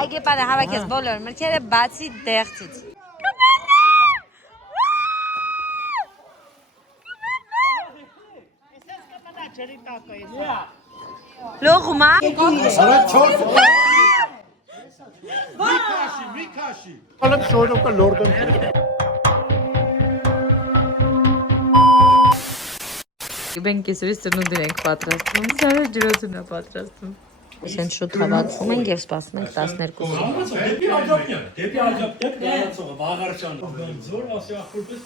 Այգե պարը հավաքես բոլոր մրգերը բացի դեղցից։ Լողումա։ Միկաշի։ Ալեմ շորոկը լորդն։ Մենք կեսուրից ծնունդին ենք պատրաստում, սարը ջրոցուն է պատրաստում։ Սեն շուտ հավատվում ենք և սպասում ենք 12-ին։ Դեպի Աջապյան, դեպի Աջապյան դառացողը Վաղարշան։ Զոր ասի ախորպես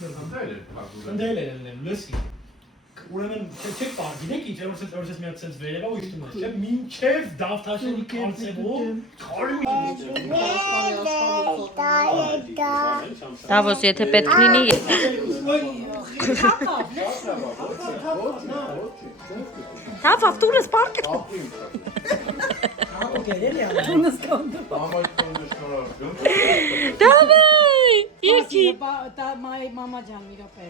ընդել է լսի։ Ուրեմն չեք պարգինեք ինչ որ սենց մի հատ սենց վերևա ու իշտում ես, չէ՞, մինչև Դավթաշենի կարծեվով Դավոս, եթե պետք լինի Հա, վավտուրս պարկ է Դավայ, երկի Մամա ջան, մի րոպե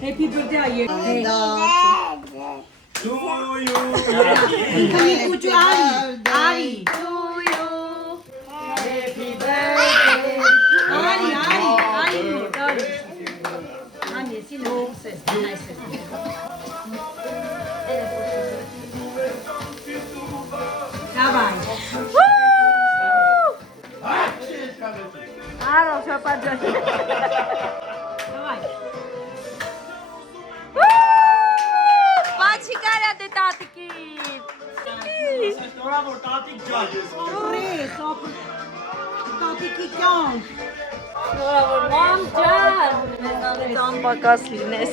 Happy birthday Ari Happy birthday Ari sino ses Davai Aro, շապաջան Davai Պաչի կարա դե տատիկի Շնորհավոր տատիկ ջան։ Տատիկի կյանք Շնորհավոր մամ ջան Մեզանից անպակաս լինես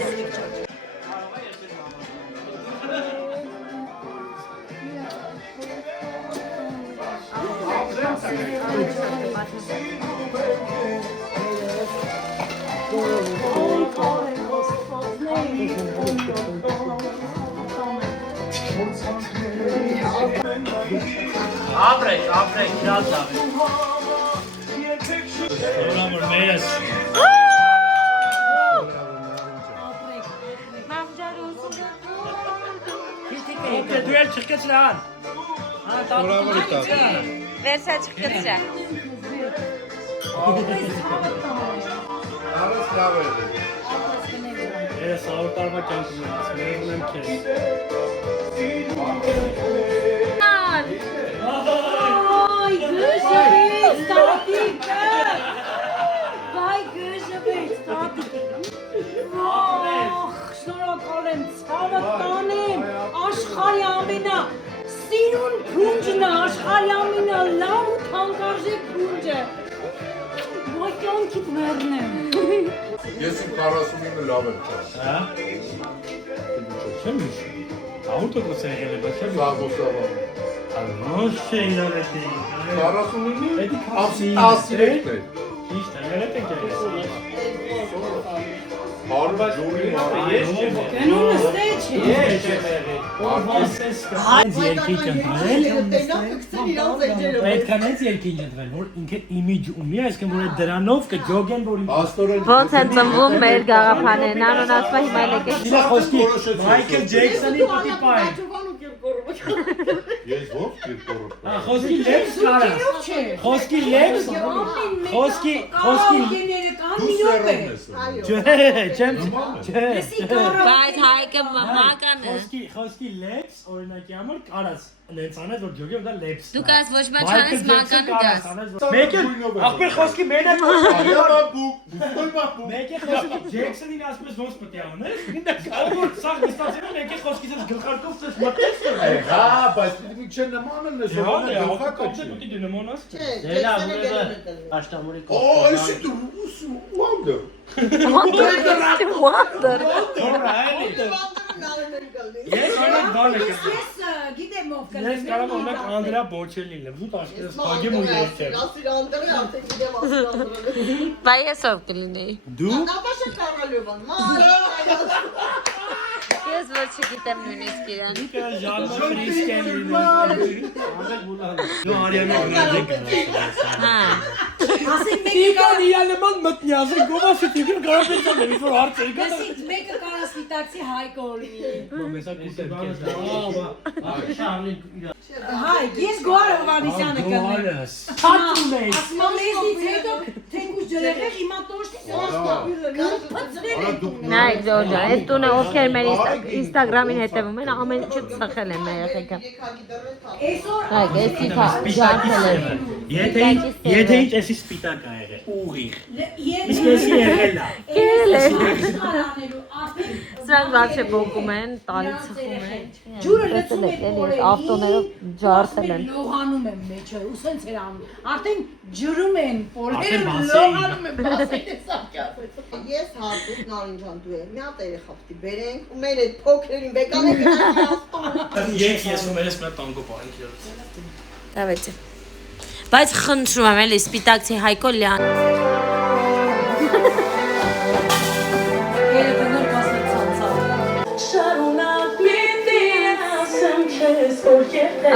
Ապրեք, իրաց դավեք։ Շնորհավոր մերս։ Մամ ջան ուսում Դու էլ չխկեցրան։ Շնորհավոր տա։ Վերսա չկծրա Արս լավ է։ Մերս 100 տարվա կյանքում ես, մերում եմ քեզ։ Ay gıcıbız tatikı Vay gıcıbız tatikı Şnora kalem çavatanım Aşkari amina Sinun puncuna Aşkari amina Lav tankarcı punca Vay yankit vernem Ես իմ 49-ը լավ եմ ճաշ։ Հա։ Չեմ հիշում։ Աուտո դասը եղել է, բայց չեմ Սաղոսավա։ Ոչ չէ իրար է։ 49-ի ասիրեքն է։ Ճիշտ է, եղել եք եղել։ Հարու ջուրի մարի։ Կենուն ստեչ Հենց երկիչ ընդվել։ Պետք է հենց երկիչ ընդվել, որ ինքը իմիջ ունի, այսինքն որ դրանով կջոգեն, որ Աստորեն Ոնց են ծնվում մեր գաղափարներն, անոն ասվա հիմա էլ եկեք Իլա խոսքի Մայքլ Ջեքսոնի պիտի պայն։ Ես ո՞վ կերպորով։ Խոսքի լեփս կարա։ Խոսքի լեփս։ Խոսքի Դու սերոն ես։ Չեմ։ Բայց հայկը մական է Խոսքի լեփս օրինակի համար կարաս Նենց անես որ ջոգի դա լեփս։ Դու կաս ոչ մի չանես մական դաս Մեկը ախպեր խոսքի մենակ Այո բաբու, բուստոյ բաբու։ Մեկը խոսքի Ջեքսոնին ասպես ոնց պետք է անել։ Ինձ կարող սա նստածին մեկը խոսքից գլխարկով ծես մտես։ Հա, բայց դու չեն նմանն ես, ո՞ր գլխակը չի։ Պիտի դու նմանաս։ Դելա ուրը աշտամուրի Օ, էսի դու wonder։ Wonder Alright. Ես օրինակ բան եմ ասում։ Ես գիտեմ ով կլինի։ Ես կարող եմ օրինակ Անդրեա Բոչելին լավ, զուտ աշխարհս փագեմ ու երթեմ։ Ասիր Անդրեա, արդեն գիտեմ ասել։ Բայ ես ով կլինեի։ Դու Նատաշա Կարալյովան, մարա։ Ես ոչ չգիտեմ նույնիսկ իրան։ դու Ժանմա Ֆրիսկեն լինի։ Դու Արիանա գնացեք։ Հա։ Ասիկ մեկը Իգան իանման մտնի, ասեն գովասի տիգր կարապետան եմ, որ հարցեր կան։ ասիկ մեկը կարա սպիտակցի հայկո լինի։ Մեսա կուսեմ քեզ։ Հայ, ես Գոհար Հովանեսյանը կլինեմ։ Գոհարս։ Թաթում ես։ Ասում եմ լեզնից հետո թեկուզ ջրեղեղ հիմա տոշտի Նայեք Ջորջան, այս տունը ովքեր մեր Instagram-ին հետևում են, ամեն ինչ ծխել են մեր երեխեքը։ Այսօր Նայեք, այս իքա ջարդել են։ Եթե ինչ էսի սպիտակ ա եղել, ուղիղ։ ես Իսկ էսի եղել ա։ Կերել է։ աշխարհանելու արդեն Սրանք վաչե բոկում են, տալի ծխում են։ ջուրը լցում Տեսել եք եք, օրերի, ավտոներով ջարդել են։ լողանում եմ մեջը, ու սենց էր անում։ Արդեն ջրում են, Արդեն փորերը բասեին։ լողանում են, բասեին է սակյացել։ Ես հատուկ Նարինջան դու եմ, մի հատ երեխա պիտի բերենք ու մեր այդ փոքրերին վեգան եք գնացի Ես ու մերես մտ տանգո պարենք երս։ Давайте։ Բայց խնդրում եմ էլի սպիտակցի Հայկո Լյան։ Երբ նոր կասեցանցա։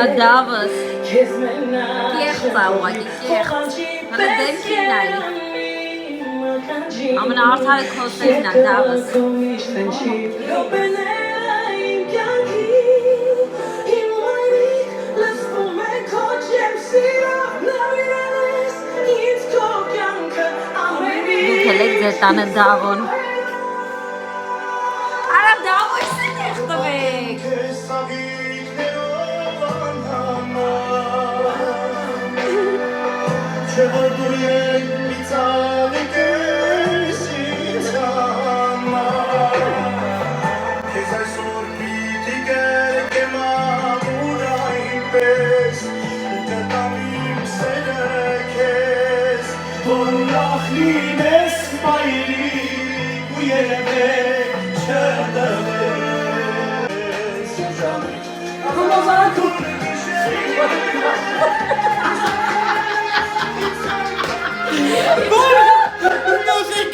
Ադավս։ Կեղծա ուղակի, կեղծ։ Հələ դեմքին նայի։ Ամենա արդարը քոսերն ա դավս։ Դուք էլ եք ձեր տանը դավոն։ Արա դավո ես է տեղ տվեք։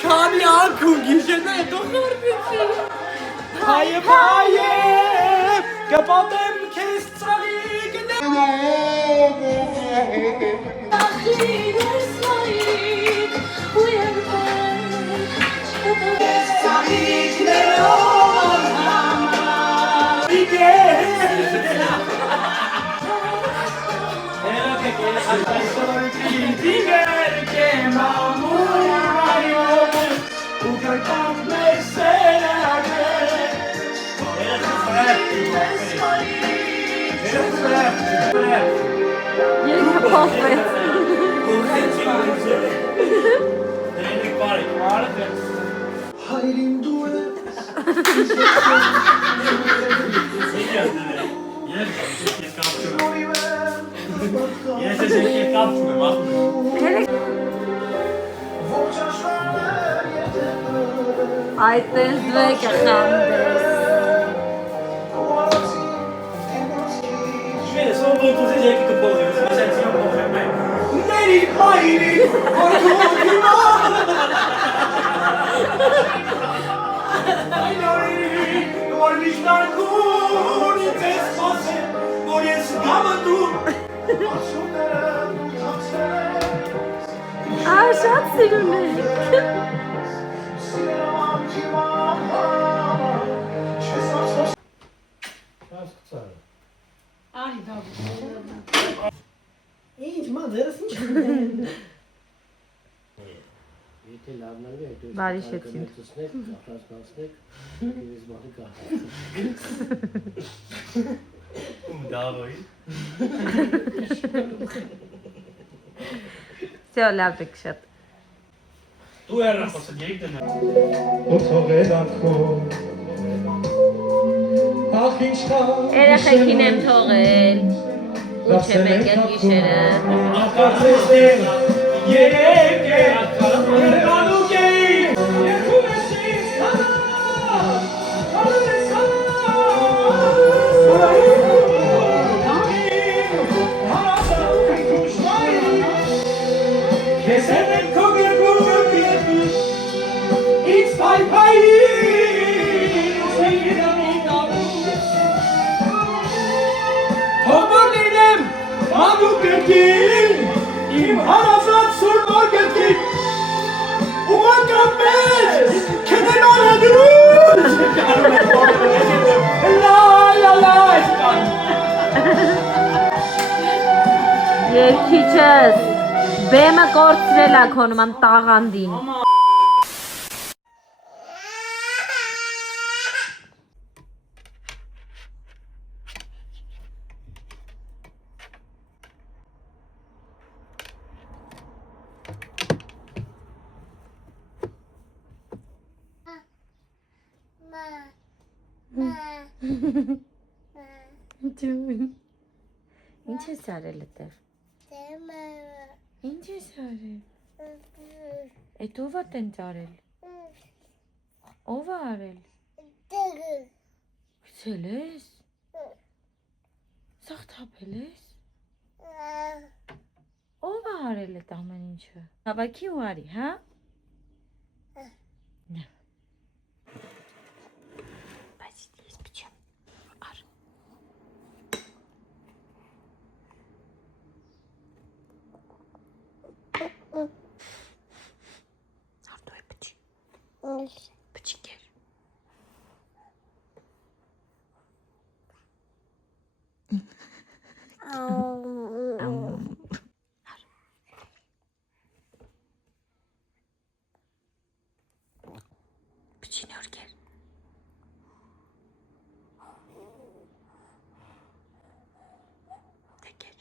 Քանի անկուն գիշերն է դու խորբիցի Հայե հայե կպատեմ քեզ ծաղիկն Երկը փոխվեց։ Հայրին դու է Ես ես եկել կապում եմ, ախում եմ Այդպես դու եք խանդես։ Շվերը, սով բոյտուզից եկի կպողի, ես ասեցիան պողեմ է Ների հայրի, որքոքի մար Այնարի, որ միշտարկուն ինձ ես ասել, որ ես գամընդում Շատ սիրուն է։ Արի դավո։ Ինչ մադերս ինչ Բարի շեցին։ Դավոյի Всё, լավ եք շատ։ Դու երախոսն եկ դնա Երեխեքին եմ թողել։ Ու չեմ եկել գիշերը։ Հոբորներեմ մանու կրկին իմ հարազատ սուրբ արգետքին ու մանկապես կենեմ անհադրուզ Երկիչս բեմը կորցրել է քո նման տաղանդին Ինչ ես արել այդտեղ Ինչ ես արել Էդ ով է տենց արել Ով է արել Գցել ես Սաղ թափել ես Ով է արել այդ ամեն ինչը Հավաքի ու արի հա Բայց ես պիչեմ Ար Արդու է պիչ Պիչի կեր Պիչին որ կեր Դե կեր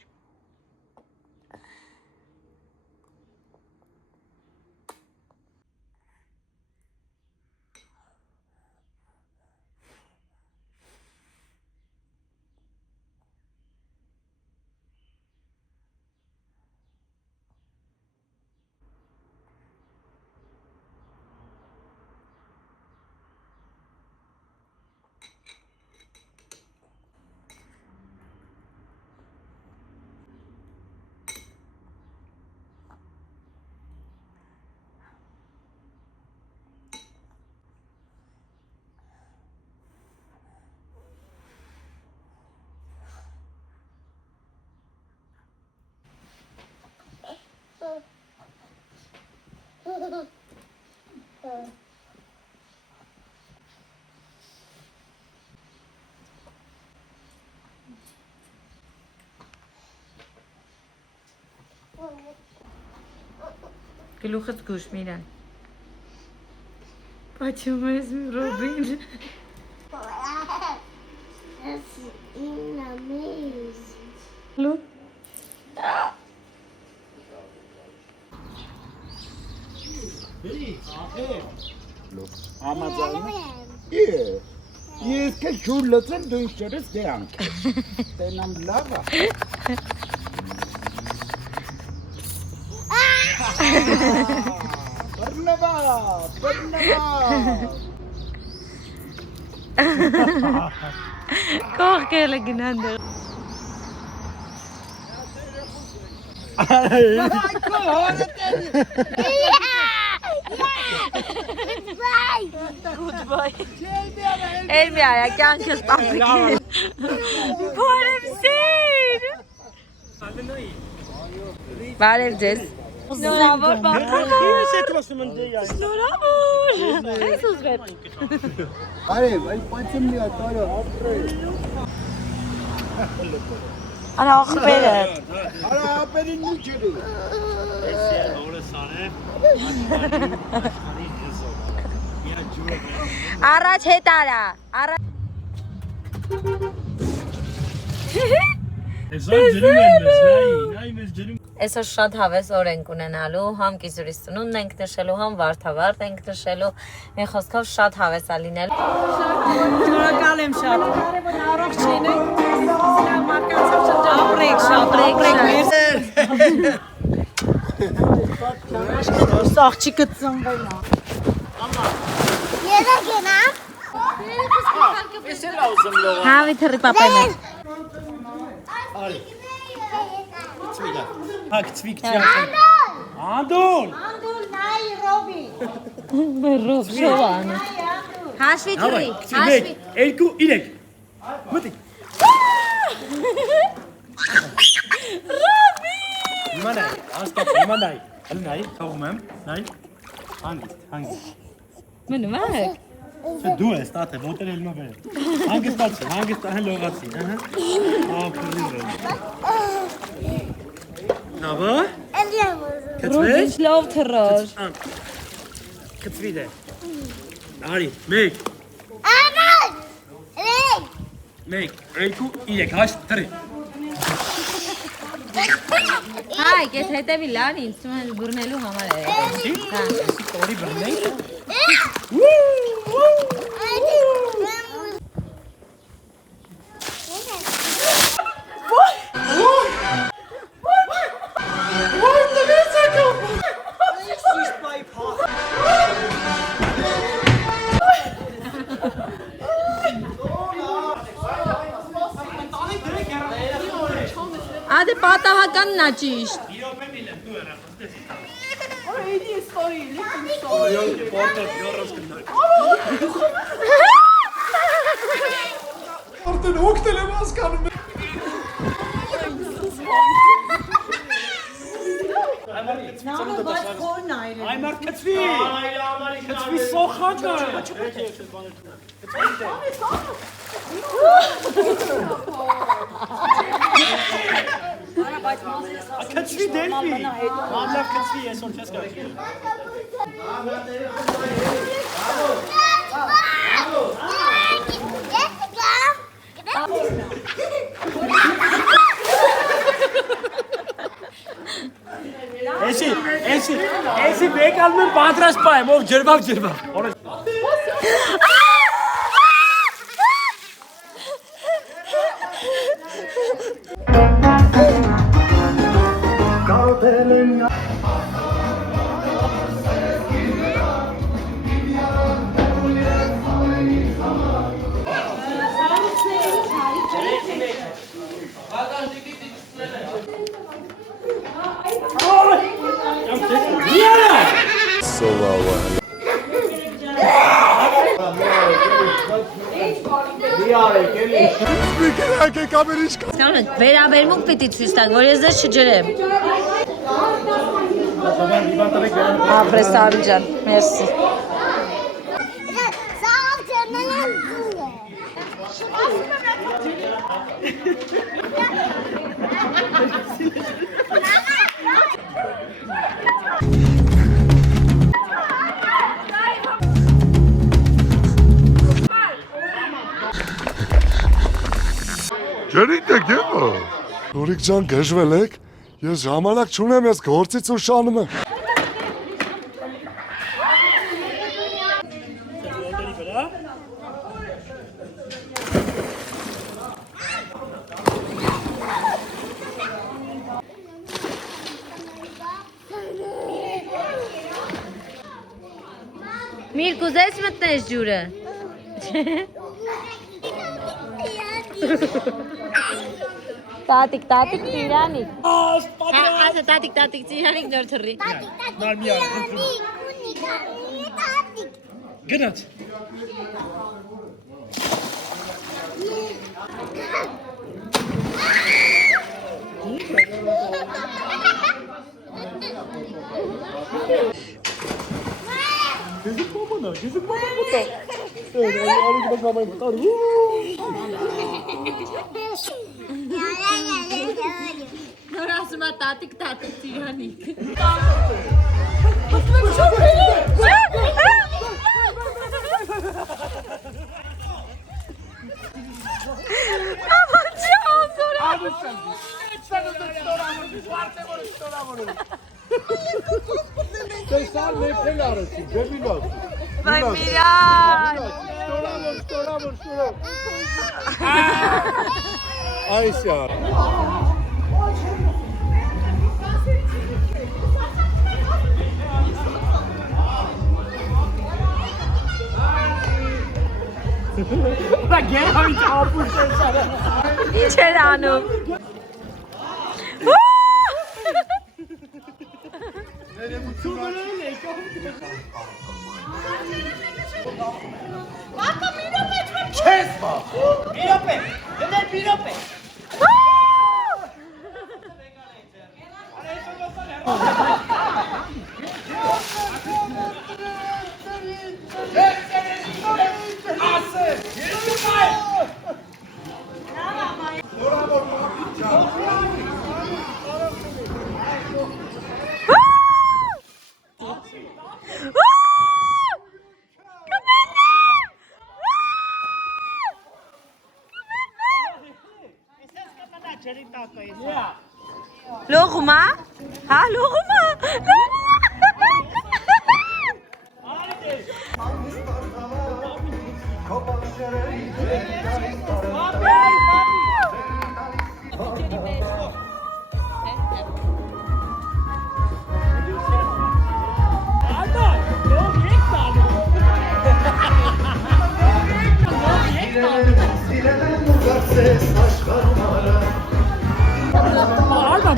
Գլուխս գուշ Միրան Պաչում ես Ռոբին Լու Համաձայն Ես քեզ ջուր լցեմ դու ինձ չես դե անք Տենամ լավ է Բռնվա Կողքելը գնան դեր Elmi ayakyan kız tatlı Barem sen Barem cez Snoravur bakın Snoravur Jesus vet Are, ay paçım ya taro Ana akbere Ara aferin mi çeli Առաջ հետ արա Այսօր շատ հավես օր ենք ունենալու, համ կիզուրիս ծնունդն ենք նշելու, համ վարդավարդ ենք նշելու, մի խոսքով շատ հավես է լինել Շնորհակալ եմ շատ Առողջ լինեք Մարկացավ ապրեք շատ Աղջիկը ծնվել է Հավի թրի պապայնը Հակ ծվիկ ծյակը Անդոն Անդուլ նայ Ռոբի Մռով շովան։ Հաշվի թռի, հաշվի։ 2 3 մտի Ռոբի Իմանայ ասկաց իմանայ նայ թողում եմ նայ հանգիստ Մնում եք Չէ դու ես տատե ոտեր ելնա բեր հանգիստ լողացի ապրիլ Նավա Ռոբին լավ թռար Կծվի դե Արի մեկ Մեկ 2 3 հաշ տրի Հայ, կետ հետևի լան ինձ թվում է բռնելու համար է Տորի բռնենք Ադե պատահականն ա ճիշտ Արդեն հոգնել եմ հասկանում Այ մարդ կծվի Կծվի սոխակը Կծվի դելվի Մամլավ կծվի ես ոնց ես կարքի Էսի մեկ ալում եմ պատրաստ պայեմ, ով ջրվավ Եկեք ամերիշ Ստանում վերաբերմունք պիտի ցույց տաք, որ ես ձեզ չջրեմ Ապրես Արի ջան, մերսի Ջերիտ եք ևը Նորիկ ջան գժվել եք Ես ժամանակ չունեմ ես գործից ու շանում եմ Միր կուզես մտնես ջուրը Տատիկ, ծիրանիկ Ասա տատիկ, ծիրանիկ նոր թռի Գնաց Նոր ասում է տատիկ, ծիրանիկ Vai mirar! Ayşe Ինչ էր անում? Լողումա։ Հա, լողումա։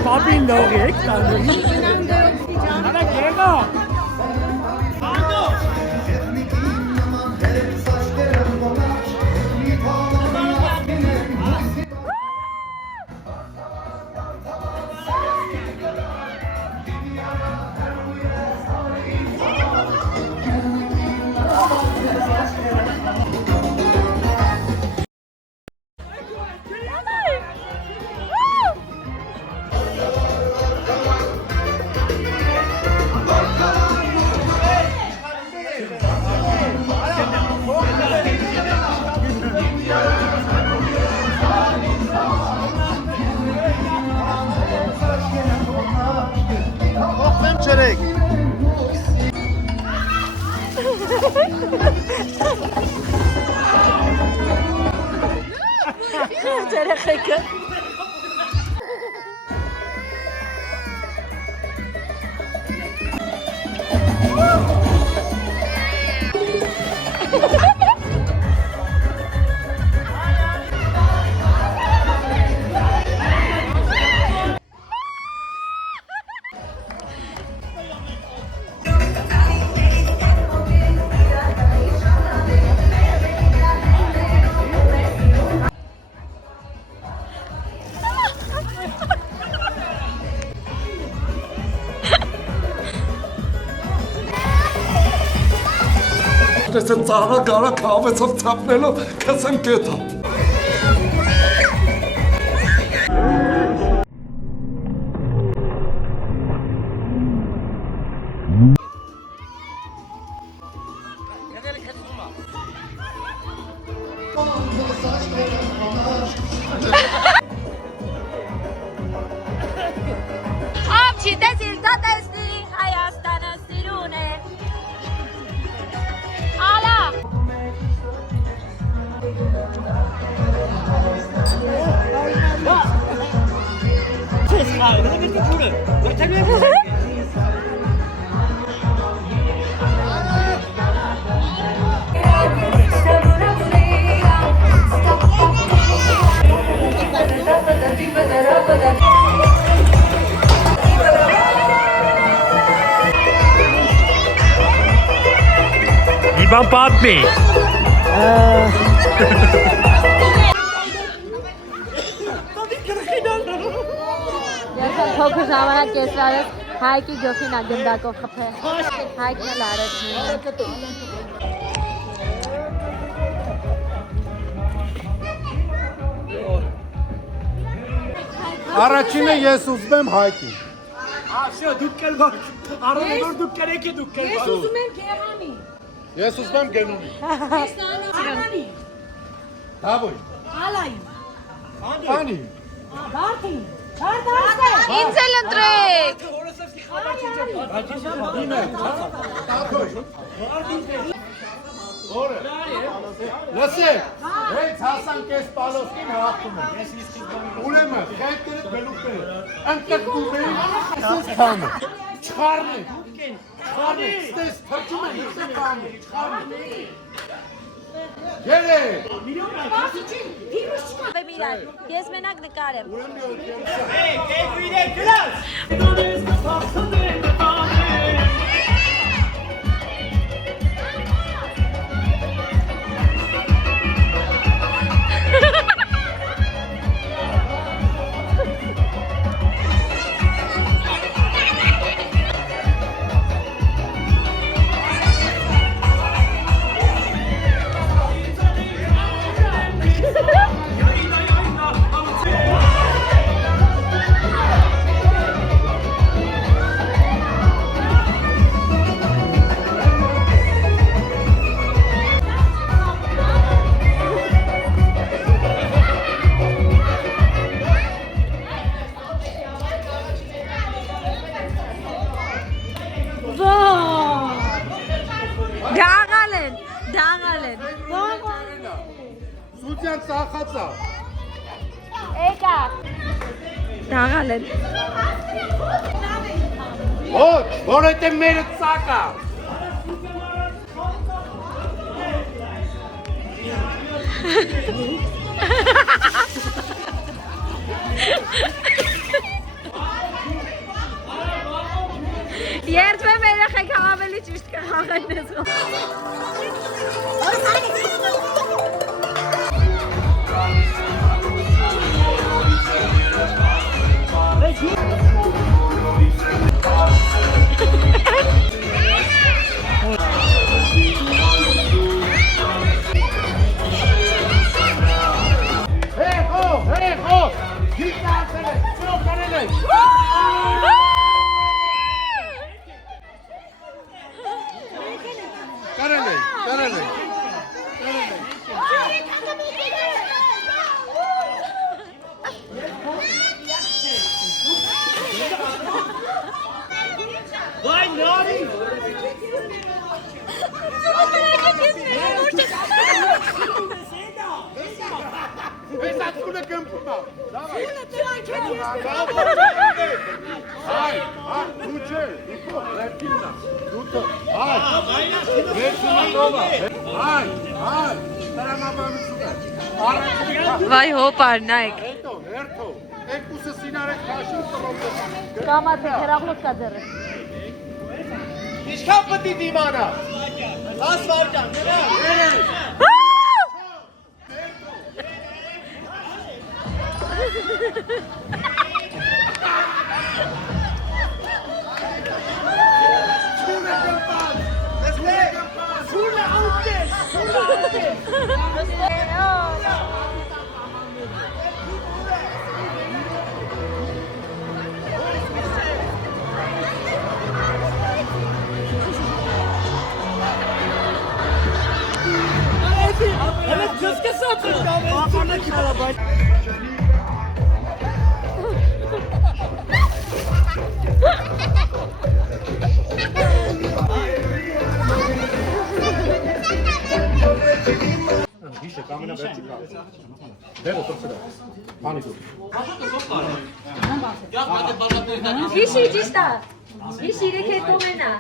Papi no gektan. Ana gega. Ես այդ ծառա գարա կավեցով ծապնելով կսեմ կետա։ Ամչի տեսիլ դա տեսնի Հայաստանը սիրուն է Ալա Իբան պատմի։ Ես փոքր ժամանակ կեսրարես Հայկի գլխին ագնդակով խփե Հայկն էլ արեց Առաջինը ես ուզում եմ Հայկին։ Աշա դուք էլ բակ։ Առանց դուք կերեք դուք էլ բակ։ Ես ուզում եմ Գերանի։ Ես ուզում եմ Գենոնի։ Ես Ալանի։ Դավոյ։ Ալայի։ Անի։ Բարտին։ Բարտին։ Ինձ էլ ընտրեք Լսեք, հենց հասանք ես պալոսկին հաղթում եմ։ Ուրեմն, խելքերդ գլուխները, ընտրկում էին, ասես կանը, չխարնեք, ստես թրջում են, իստե կանը, չխարնեք։ Երեք։ Իրար, ես մենակ նկարեմ Տաղալ են։ Սուտյան ծախածա։ Եկա։ Տաղալ են։ Ոչ, որովհետև մերը ծակա։ Երդվեմ երեխեք ավելի ճիշտ կհաղեն ես։ Հերեխո, գիտասել է, ծով կարել է։ Կարել է։ Ես ատկունը կմպումա։ Հայ, դուչը, դուքո, լերկիննա, դուքո, հայ, վերցունա տովա, հայ, տրամաբանությունը, Վայ հոպար նայք։ հետո, հերթո, եկուսը սինարեք կաշին տրոմդը, Կամացը հերաղլոտ կա ձերը։ իշկան պտի դիմանա, ասվարդան, Հիշը կամենա վերջի կալս, դերը տրցրը, պանի դուր։ Հիշի ճիշտա։ Հիշի իրեք հետո մենա։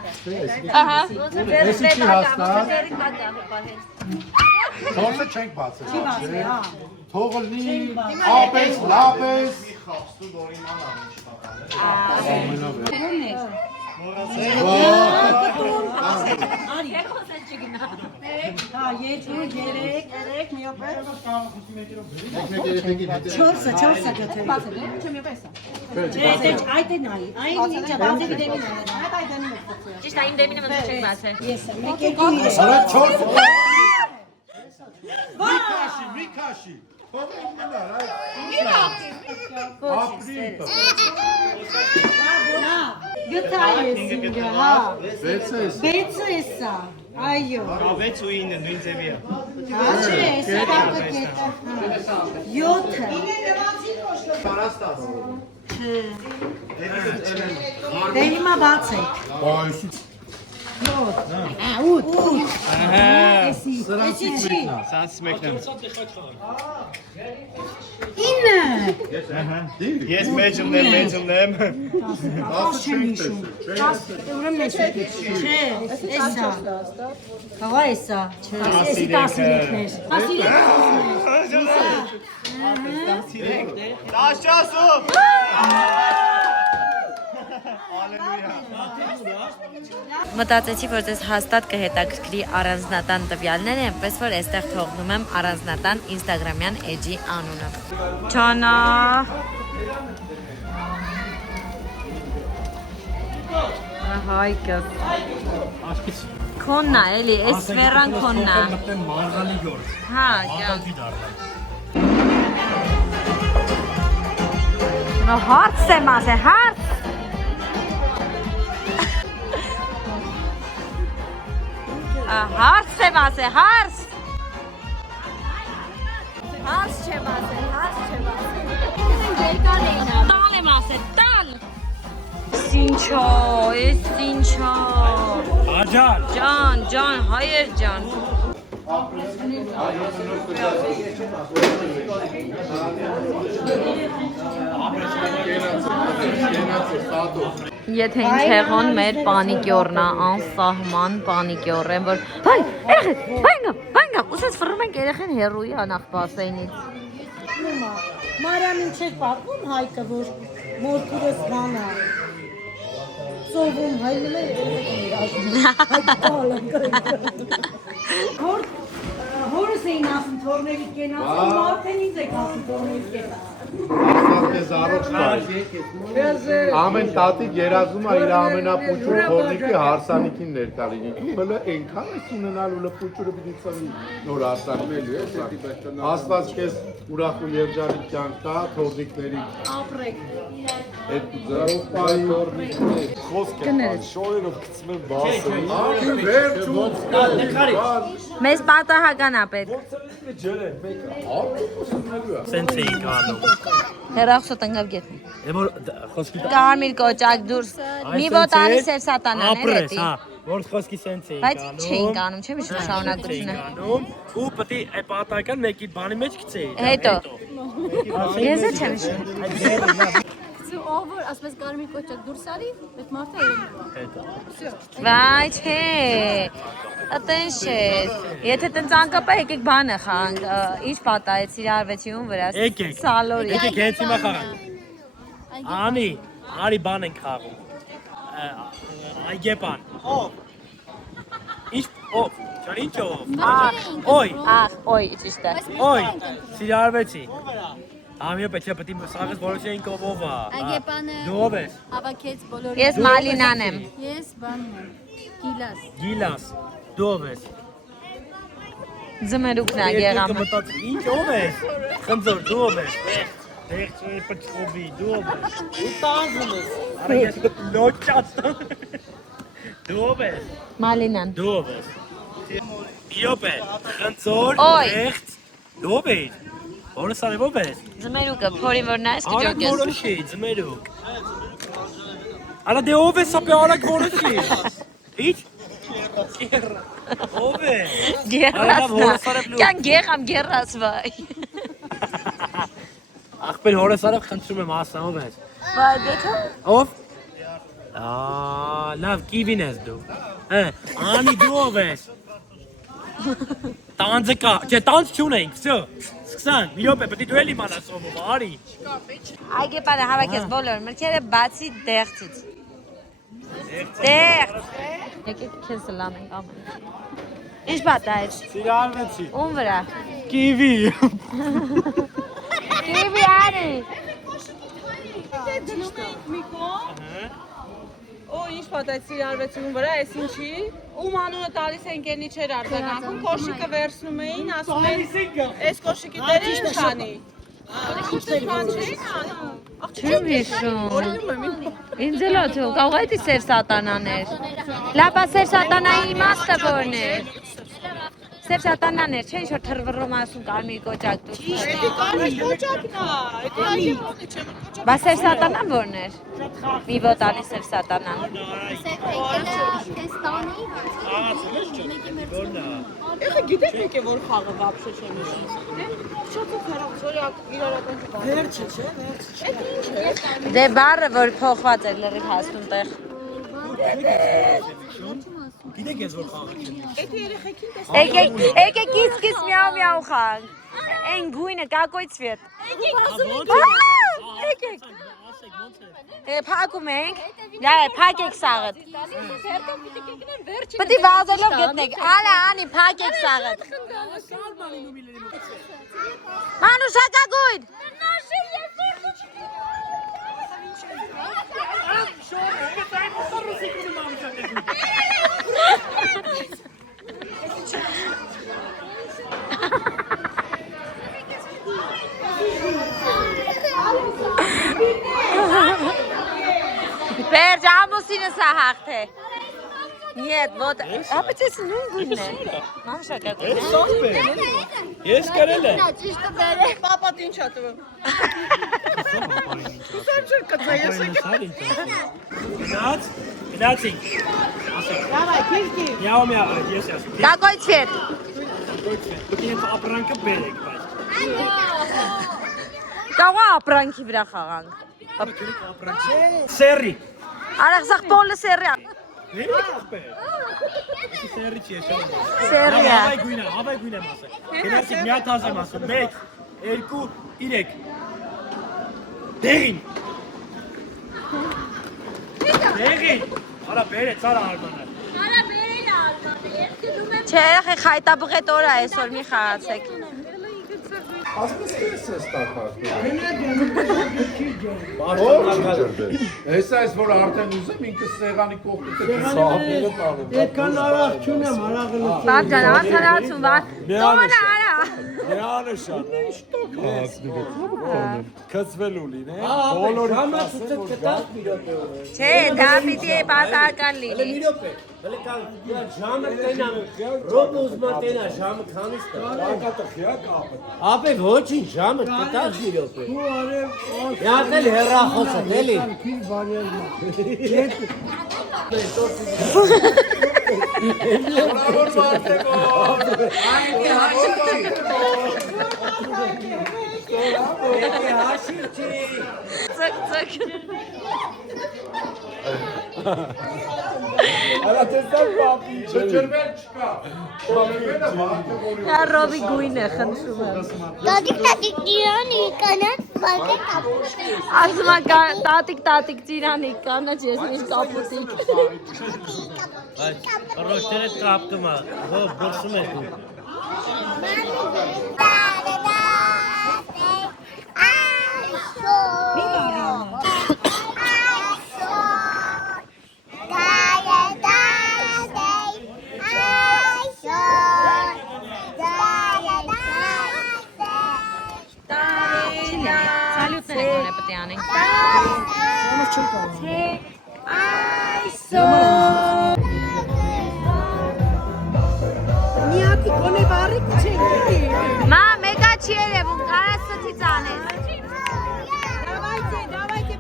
Ահա։ Ոնց է վերս դեպակա, Թորսը չենք բացել։ Թողը լի, ապես, լապես։ Չորսը գտել։ Այդ է նայի, այն ինչա բացի դեմին է։ Ճիշտ այն դեմինը մնաց չեք բացել։ Ես մեկ երկու է։ Արա չորս։ Մի քաշի։ Թողը մնար, Գտա ես ինգը, հա։ Բեցը էսա, այո։ 6 ու 9 նույն ձևի է։ Հա չէ, էսա կապը կետը։ 7-ը։ Պարաստաս։ Դե հիմա բացեք։ Բայց 8։ Էսի չի։ Սանց մեկն եմ։ 9։ Ես մեջումն եմ։ 10 չեմ հիշում։ 10 ուրեմն էսի չէ, էսա։ Հա էսա, չէ, էսի 13-ներ։ 13։ Դաշասու։ Մտածեցի, որ ձեզ հաստատ կհետաքրքրի առանձնատան տվյալները, այնպես որ այստեղ թողնում եմ առանձնատան ինստագրամյան էջի անունը։ Չանա։ Հայկս։ Աշկից Քոննա, էլի, այս վերան քոննա։ մտեմ մարգալի գործ։ Հա, ջան։ Ադի դառնալ։ Նո հարց եմ ասել, հարց։ Հարց եմ ասել, հարց։ Հարց չեմ ասել, հարց չեմ ասել։ Տալ եմ ասել, տալ։ Սինչո, էս սինչո։ Աջան։ Ջան, հայեր ջան։ Եթե ինչ եղոն մեր պանիկյորնա, անսահման պանիկյոր են, որ հայ, երեխեք, հայնգա, ուսես վռում ենք երեխեն հեռուի անախ բասեյնից։ Մարիամին չեք պատմում Հայկը, որ մորքուրս բանա, ծովում հայնում է հորս էին ասում թորների կենացում, մարդեն ինձ եք ասում թորների կենացում։ Ամեն տատիկ երազում է իր ամենապուչուր թորնիկի հարսանիքին ներկալինի։ Բլը ենքան ես ունենալու լպուչուրը պիտի ծնի նոր հարսանիքելու ես։ Աստված քեզ ուրախ ու երջանիկ կյանք տա թորնիկների։ Ապրեք։ Այդ ձեռով պայի թորնիկներ։ Խոսք է, շորերով գցում են բասը։ Մեզ պատահական է պետք։ Սենց էի կանում։ Հերախսո տնգավ գետնի։ Որ խոսքի Կարմիր կոճակ դուրս, մի ոտանի սև սատանաներ ապրես, հետի։ հա, որ խոսքի սենց էի Բայց կանում։ չէին կանում, չէ՞ միշտ շարունակությունը։ Ու պետք է պատահական մեկի բանի մեջ գցեի։ Հետո։ Ես էլ չեմ հիշում։ Ով որ ասես կարմիր կոճակ դուրս արի, այդ մարդը Վայ, չէ։ Ատեն շետ։ Եթե տենց անկապա եկեք բանը խանք, ինչ պատահեց իրարվեցի ում վրա։ Եկեք։ Սալորի։ Եկեք հենց հիմա խաղանք։ Անի, արի բան ենք խաղում։ Այգեպան։ Ով։ Ինչ ով։ Չար ինչ ով։ Օй։ Ախ, օй, ճիշտ է։ Օй, սիրարվեցի։ Ամիո պետք է սաղես որոշեին ով է։ Այգեպանը Դու ով ես։ հավաքեց բոլոր Ես Մալինան եմ։ Ես բանն եմ։ Գիլաս։ Գիլաս։ Դու ով ես։ Ձմերուկն է եղամը։ Ինչ ով ես։ Խնձոր, դու ով ես։ Դեղ պճխոբի, դու ով ես։ Ու տանձում ես։ Արա ես լոճած։ Դու ով ես։ Մալինան։ Դու ով ես։ Իոպե, խնձոր, Օй։ դեղ, դու ով ես։ Որս արև ով ես։ Ձմերուկը, փորին որ նայես Արագ կջոկես։ որոշի, ձմերուկ։ Արա դե ով ես ապե արագ որոշի։ Ինչ։ Ով է։ Գերասնա։ Կյան գեղամ գերաս վայ։ Ախպեր հորս արև խնդրում եմ ասա ով ես։ Վայ, դեթո։ Ով։ Լավ, կիվին ես դու։ Անի դու ով ես։ Տանձը կա, չէ տանձ չունենք, վсё։ Սկսանք, մի րոպե, պետք է դու էլ իմանաս ով ով, արի։ Այգեպանը հավաքես բոլոր մրգերը բացի դեղցից։ Դեղց։ Եկեք քեզ լանենք ամեն։ Ինչ պատահեց։ Սիրալվեցի։ Ում վրա։ Կիվի։ Կիվի արի։ Օ, ինչ պատահեց սիրարվեցին վրա, այս ինչի։ Ում անունը տալիս են կենի չեր արձագանքում, կոշիկը վերցնում էին, ասում են, այս կոշիկի դերը ինչ անի։ Չեմ հիշում։ Ինձ էլ աթում, կարող է դի սև սատանաներ։ Լապա սև սատանայի իմաստը որն է։ Սև սատանաներ, չէ ինչ որ թրվռում ասում կարմիր կոճակ դուս։ Կարմիր կոճակն է, Բա սև սատանան որն էր։ Մի ոտանի սև սատանան։ Եղե գիտեք մեկ է որ խաղը վապշե չեմ իշում։ Շոթը քարավ, շորի իրարական բան։ Վերջը չէ, վերջը։ Դե բառը որ փոխված էր լրիվ հասնում տեղ։ Գիտեք ես որ խաղը չեմ։ Էդի երեխեքին տեսա։ Եկեք կիս միավ միավ խաղ։ Այն գույնը կակոյ ցվետ։ Եկեք։ Փակում ենք։ Դա է, փակեք սաղը։ Պետք է վազելով գտնեք։ Ալա, անի, փակեք սաղը։ Մանուշակագույն։ Վերջ ամուսինը սա հաղթե։ Нет, вот, ապետ ես նույն գույնն է։ Մանուշակագույն։ Ես կարել եմ։ Պապատ ինչ ա տվում։ Սա չէ կծա ես եկա։ Գնացինք։ Давай, քիլքի։ Միավ, ես ասում։ Կակոյ ցվետ։ Դուք ապրանքը բերեք, բայց Կաղա ապրանքի վրա խաղանք։ սերի։ Արեղսախ պոլը սերի։ Սերի չի է։ Սերի է։ Հավայ գույն եմ ասել։ Գնացիք մի հատ ասեմ ասել։ 1, 2, 3։ Դեղին։ Դեղին։ Արա բերեց, արա Արմանը։ Արա բերել Արմանը, ես գնում եմ։ Չէ, երեխեք խայտաբղետ օր է այսօր մի խաղացեք։ Ասես քեզ է ստացած։ Հեսա այս որ արդեն ուզեմ ինքս սեղանի կողքը սահապները տանում։ Այդքան արաղ չունեմ, արաղը լուծում։ Բավ ջան, անցարացում, բա։ Տոմանը արա։ Միանշան։ Կծվելու լինե։ Բոլորի Համացուցet կտած մի րոպե։ Չէ, դա պիտի պատահական լինի։ Մի րոպե։ Հələ կան ժամը տենամ։ Ռոբը ուզում տենա ժամը քանից տա։ կատխիա կապը։ Ապե ոչինչ ժամը կտած մի րոպե։ Ու արև։ Յատել հերախոսը, էլի։ Բրավո Մարտեկոս։ Այնի հաշիվչի։ Ծկ ծկ։ Արա տեսակ պապի, չջրվել չկա։ Պապերը Մարտեկորի։ Դա Ռոբի գույն է խնդրում եմ։ Տատիկ Իրանի կանաչ բակե կապուտ։ Ասում է տատիկ ծիրանի կանաչ ես միշտ կապուտիկ։ Ռոշտերը կապտում է, հո բրսում է դու։ Սալյուտներ եք գոնե պտի անենք։ Միատի գոնե վարիկ չի։ Մա, մեկա չի երևում, կարաս սթից անես։ Давайте, давайте.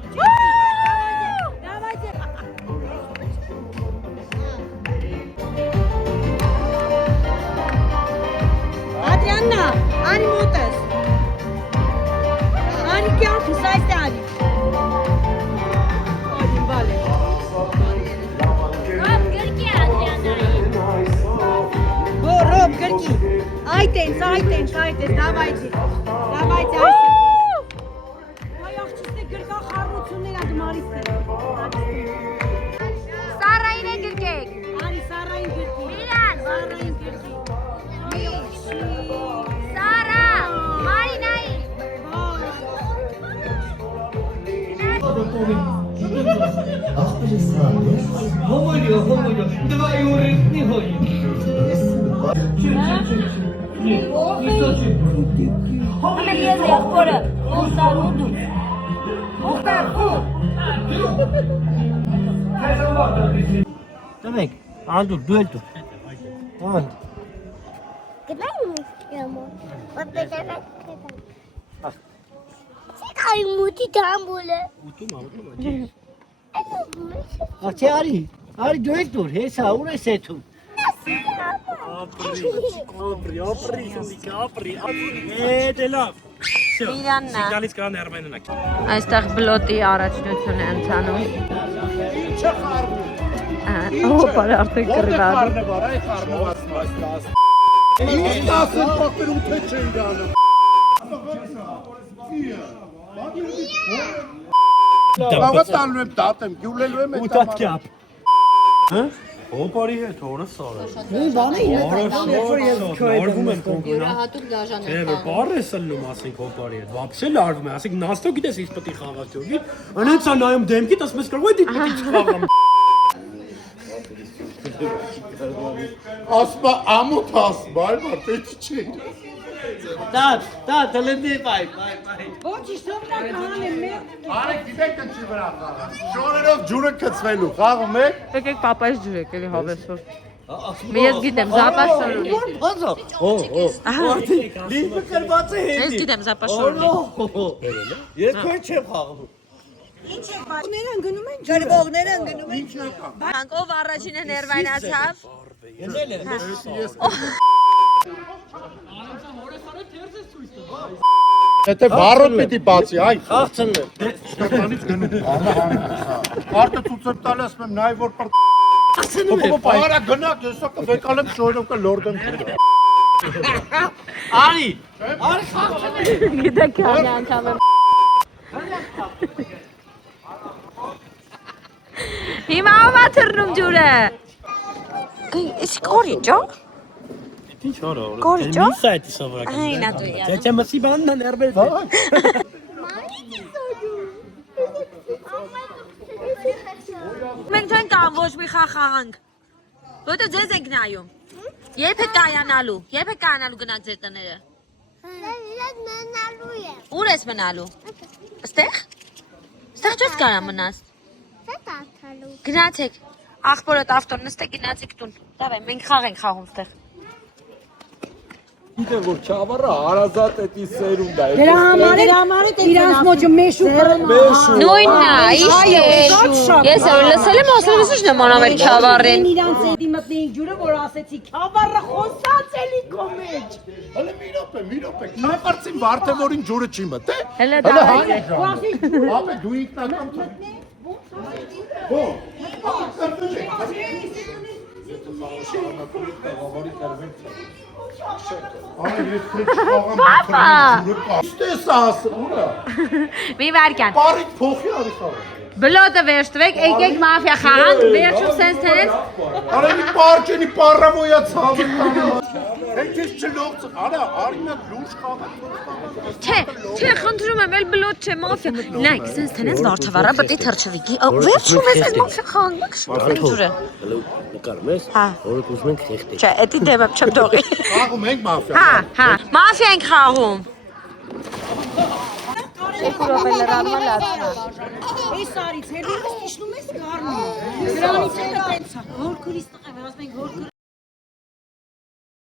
Adriana, ani motas. Ani que eu fiz aí, Ani. Olha, vale. Rob, Gerki. Այտենց, давайте. Ay աղջիկներ գրկա խառնություններ ադմարիստը։ Սարային է գրկեք։ Անի Սարային գրկի։ Միլան, Սարային գրկի։ Սարա, Մարինայի։ Давай урывни хой. Համը ես եղբորը, ոստար ուդու։ Ոստար ուդ։ Դավեք, անդու դու էլ դու։ Ան։ Ai, muti tambule. Ացի արի դու էլ դու, հեսա ուր ես էթու։ Ապրի։ Դելավ։ Միրանն է։ Սիգնալից կան Արմեննակ։ Այստեղ բլոտի առաջնություն է ընթանում։ Ինչը խառնում։ Հոպա, արդեն կռիվար։ Ինչ ասում փոխերում թե չէ իրանը։ Բաղը տալու եմ տատեմ, գյուլելու եմ Ու տատկապ։ Հա? Հոպարի հետ օրս սարը։ Նույն բանը ինը Արվում են կոնկուրենտ։ Հատուկ դաժան Չէ, բառ է սլնում ասենք հոպարի հետ։ Вообще լարվում է, ասենք նաստո գիտես ինչ պետք է խաղաց ճոգի։ Անենց է նայում դեմքիդ, ասում ես կարող է դիպ պետք է չխաղամ։ ասպա ամոթ ասպա, այլ բար պետք չի։ Տատ, լնդի բայ։ Ոչի սովորական է մեր։ Արեք գիտեք ինչի վրա խաղա։ Շորերով ջուրը կծվելու, խաղում եք։ Եկեք պապայից ջրեք, էլի հավեսոր։ Ես գիտեմ, զապաշոր ունի։ Ոնցո։ Լիքը կրված է Ես գիտեմ, զապաշոր ունի։ Ես քո չեմ խաղում։ Ողներն գնում են, ջրվողները գնում են։ Ով առաջինը ներվայնացավ։ Ենել է։ Եթե վառոդ պիտի բացի, այ խաղցնն է։ Ստեփանից գնում։ Կարտը ցույց տալի ասում եմ նայ որ Արա գնաք, հեսա կվեկալեմ շոյրով կա լորդեն քուր։ Արի խաղցնի։ Գիտեք քանի անգամ եմ։ Հիմա ով է թռնում ջուրը։ Էս կորիճո։ Ինչ հորը։ Կորիճո։ Սա է սովորական։ Այն ա դու յա։ Դե մսի բանն ներբեր։ Մենք չենք կարող ոչ մի խաղ խաղանք։ Որտե ձեզ ենք նայում։ Երբ է կայանալու։ Երբ է կայանալու գնաք ձեր տները։ Ուր ես մնալու։ Ստեղ։ Ստեղ չես կարա մնաս։ Գնացեք։ Աղբորդ ավտոն նստեք գնացեք տուն։ Դավայ մենք խաղ ենք խաղում ստեղ։ Գիտեմ որ Չավառը հարազատ էտի սերունդ է։ Դրա համար իրանց մոջը մեշու Նույնն է, իշտ։ Ես լսել եմ ասել ես ինչ նմանավեր Չավառին։ Իրանց էդի մտնեին ջուրը, որ ասեցի Չավառը խոսած էլի քո մեջ։ Հələ մի րոպե։ Նա կարծին Վարդևորին ջուրը չի մտե։ Հələ դա։ Ապե դու ինքնական Մի վարկյան։ Բարիք փոխի արի խաղը։ Բլոդը վերջվեք, եկեք մաֆիա խաղանք, վերջում սենց թերեց։ Արենի պարջենի պարավոյա ցավը տանեմ։ Հենց ես չլողց, արա, արինա լուրջ խաղը։ Չէ, խնդրում եմ, էլ բլոդ չէ, մաֆիա։ Նայք, սենց թերեց Վարդավառը պետք է թրջվի։ Վերջում ես այդ մաֆիա խաղանք, շուտ ջուրը։ Նկարում ես։ Հա։ Որը ուզում ենք թեխտի։ Չէ, էդի դեմը չեմ թողի։ Խաղում ենք մաֆիա։ Հա, մաֆիա ենք խաղում։ Շեքուրով էլ լրանում է լացնա։ Այս արից հերիքս իշնում ես գարնում։ Դրանից հետո տենց է։ Հորքուրից տղա, ասում ենք հորքուր